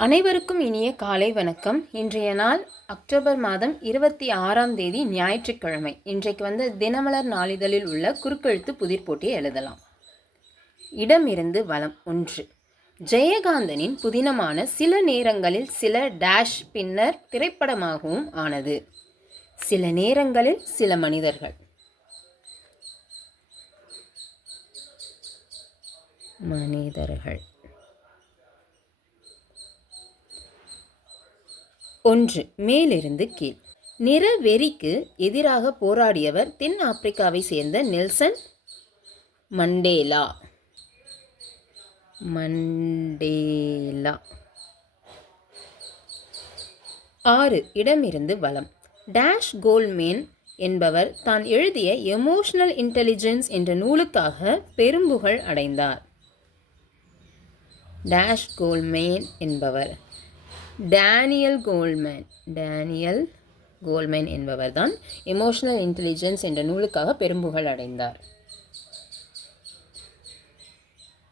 அனைவருக்கும் இனிய காலை வணக்கம். இன்றைய நாள் அக்டோபர் மாதம் இருபத்தி ஆறாம் தேதி ஞாயிற்றுக்கிழமை. இன்றைக்கு வந்து தினமலர் நாளிதழில் உள்ள குறுக்கெழுத்து புதிர் போட்டியை எழுதலாம். இடமிருந்து வளம் ஒன்று. ஜெயகாந்தனின் புதினமான சில நேரங்களில் சில டேஷ் பின்னர் திரைப்படமாகவும் ஆனது. சில நேரங்களில் சில மனிதர்கள். மனிதர்கள். ஒன்று மேலிருந்து கீழ். நிறவெறிக்கு எதிராக போராடியவர் தென் ஆப்பிரிக்காவை சேர்ந்த நெல்சன் மண்டேலா. மண்டேலா. ஆறு இடமிருந்து வலம். டேஷ் கோல்மேன் என்பவர் தான் எழுதிய எமோஷனல் இன்டெலிஜென்ஸ் என்ற நூலுக்காக பெரும்புகழ் அடைந்தார். டேஷ் கோல்மேன் என்பவர். Daniel Goleman. டேனியல் கோல்மேன் என்பவர் தான் எமோஷனல் இன்டெலிஜென்ஸ் என்ற நூலுக்காக பெரும்புகழ் அடைந்தார்.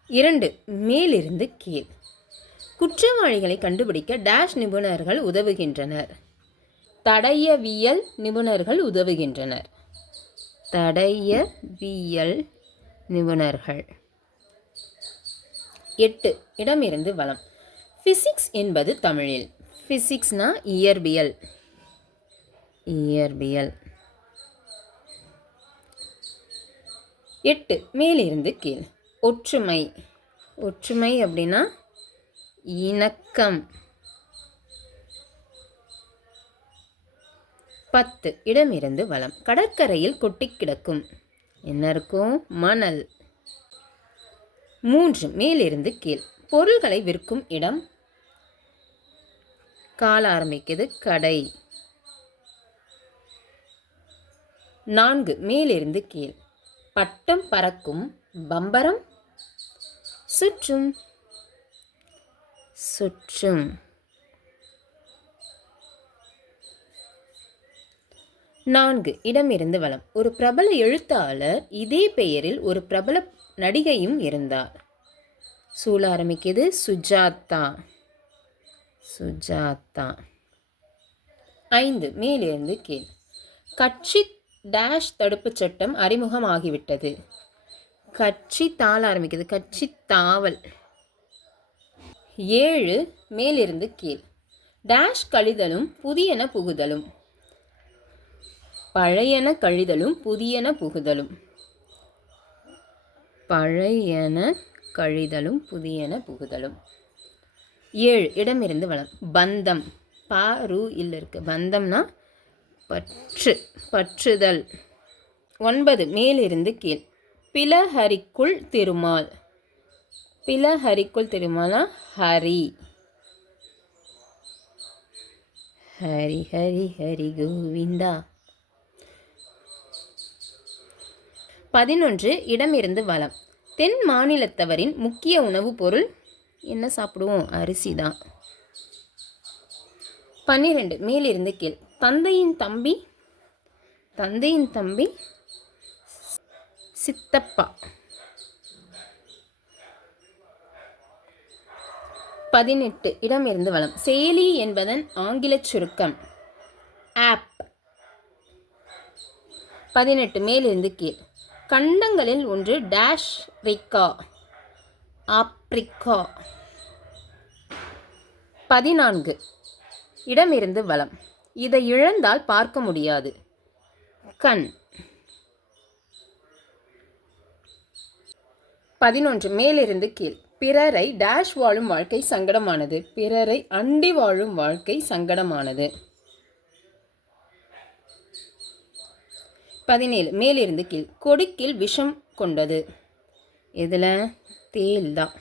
இரண்டு மேலிருந்து கீழ். குற்றவாளிகளை கண்டுபிடிக்க டேஷ் நிபுணர்கள் உதவுகின்றனர். தடயவியல் நிபுணர்கள் உதவுகின்றனர். தடயவியல் நிபுணர்கள். எட்டு இடமிருந்து வளம். ஃபிசிக்ஸ் என்பது தமிழில். ஃபிசிக்ஸ்னா இயற்பியல். இயற்பியல். எட்டு மேலிருந்து கீழ். ஒற்றுமை. ஒற்றுமை அப்படின்னா இணக்கம். பத்து இடமிருந்து வளம். கடற்கரையில் கொட்டி கிடக்கும். என்ன இருக்கும்? மணல். மூன்று மேலிருந்து கீழ். பொருள்களை விற்கும் இடம் கால ஆரம்பிக்குது கடை. நான்கு மேலிருந்து கீழ். பட்டம் பறக்கும் பம்பரம். சுற்றும். சுற்றும். நான்கு இடமிருந்து வளம் ஒரு பிரபல எழுத்தாளர் இதே பெயரில் ஒரு பிரபல நடிகையும் இருந்தார். சூழ ஆரம்பிக்குது சுஜாதா. சுஜாதா. ஐந்து மேலிருந்து கீழ். கட்சி டேஷ் தடுப்புச் சட்டம் அறிமுகமாகிவிட்டது. கட்சி தாள ஆரம்பிக்குது. கட்சி தாவல். ஏழு மேலிருந்து கீழ். டேஷ் கழிதலும் புதியன புகுதலும். பழையன கழிதலும் புதியன புகுதலும். பழையன கழிதலும் புதியன புகுதலும். ஏழு இடமிருந்து வளம். பந்தம். பா ரூ இல்லை இருக்கு. பந்தம்னா பற்று பற்றுதல். ஒன்பது மேலிருந்து கீழ். பிலஹரிக்குள் திருமால். பிலஹரிக்குள் திருமாலா ஹரி. ஹரி ஹரி ஹரி கோவிந்தா. பதினொன்று இடமிருந்து வளம். தென் மாநிலத்தவரின் முக்கிய உணவுப் பொருள் என்ன சாப்பிடுவோம்? அரிசி தான். பன்னிரெண்டு மேலிருந்து கீழ். தந்தையின் தம்பி தந்தையின் தம்பி சித்தப்பா. பதினெட்டு இடமிருந்து வளம். செயலி என்பதன் ஆங்கிலச் சுருக்கம். ஆப். பதினெட்டு மேலிருந்து கீழ். கண்டங்களில் ஒன்று டேஷ் ரிக்கா. ஆப்ரிக்கா பதினான்கு. இடமிருந்து வளம் இதை இழந்தால் பார்க்க முடியாது. கண். பதினொன்று. மேலிருந்து கீழ். பிறரை டேஷ் வாழும் வாழ்க்கை சங்கடமானது. பிறரை அண்டி வாழும் வாழ்க்கை சங்கடமானது. பதினேழு. மேலிருந்து கீழ். கொடுக்கில் விஷம் கொண்டது. இதில் தேல் தான்.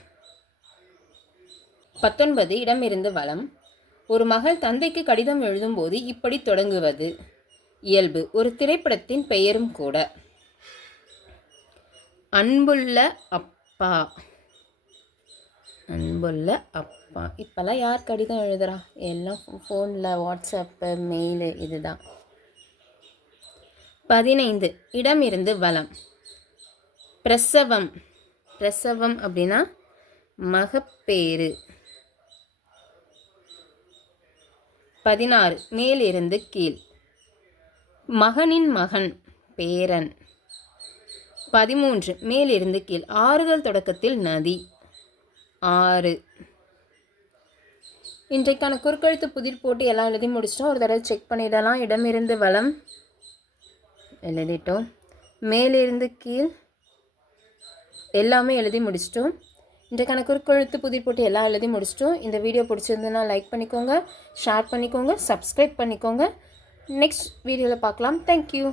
பத்தொன்பது இடமிருந்து வளம் ஒரு மகள் தந்தைக்கு கடிதம் எழுதும்போது இப்படி தொடங்குவது. இயல்பு ஒரு திரைப்படத்தின் பெயரும் கூட. அன்புள்ள அப்பா. அன்புள்ள அப்பா. இப்போல்லாம் யார் கடிதம் எழுதுறா? எல்லாம் ஃபோனில் வாட்ஸ்அப்பு மெயிலு இதுதான். பதினைந்து இடமிருந்து வளம் பிரசவம். பிரசவம் அப்படின்னா மகப்பேறு. பதினாறு மேலிருந்து கீழ். மகனின் மகன் பேரன். பதிமூன்று மேலிருந்து கீழ். ஆறுதல் தொடக்கத்தில் நதி. ஆறு. இன்றைக்கான குறுக்கெழுத்து புதிர் போட்டு எல்லாம் எழுதி முடிச்சிட்டோம். ஒரு தடவை செக் பண்ணிடலாம். இடமிருந்து வளம் எழுதிட்டோம். மேலிருந்து கீழ். எல்லாமே எழுதி முடிச்சிட்டோம். இன்றைக்கான குறுக்கெழுத்து புதிர் போட்டு எல்லாம் எழுதி முடிச்சிட்டோம். இந்த வீடியோ பிடிச்சிருந்ததுன்னா லைக் பண்ணிக்கோங்க ஷேர் பண்ணிக்கோங்க சப்ஸ்கிரைப் பண்ணிக்கோங்க. நெக்ஸ்ட் வீடியோவில் பார்க்கலாம். தேங்க்யூ